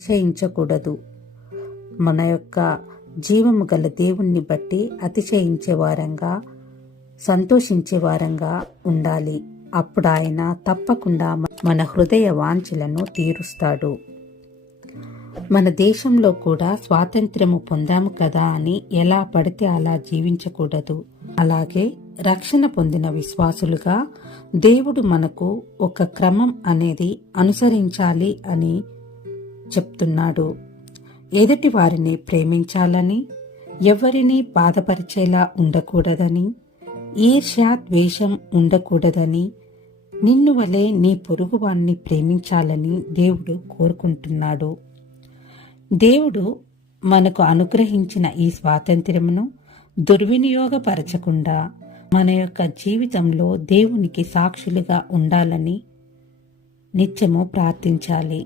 అతిశయించకూడదు. మన యొక్క జీవము గల దేవుణ్ణి బట్టి అతిశయించే వారంగా, సంతోషించే వారంగా ఉండాలి. అప్పుడు ఆయన తప్పకుండా మన హృదయ వాంఛలను తీరుస్తాడు. మన దేశంలో కూడా స్వాతంత్ర్యము పొందాము కదా అని ఎలా పడితే అలా జీవించకూడదు. అలాగే రక్షణ పొందిన విశ్వాసులుగా దేవుడు మనకు ఒక క్రమం అనేది అనుసరించాలి అని చెప్తున్నాడు. ఎదుటి వారిని ప్రేమించాలని, ఎవరిని బాధపరిచేలా ఉండకూడదని, ఈర్ష్య ద్వేషం ఉండకూడదని, నిన్ను వలె నీ పొరుగువాన్ని ప్రేమించాలని దేవుడు కోరుకుంటున్నాడు. దేవుడు మనకు అనుగ్రహించిన ఈ స్వాతంత్ర్యమును దుర్వినియోగపరచకుండా మన యొక్క జీవితంలో దేవునికి సాక్షులుగా ఉండాలని నిత్యము ప్రార్థించాలి.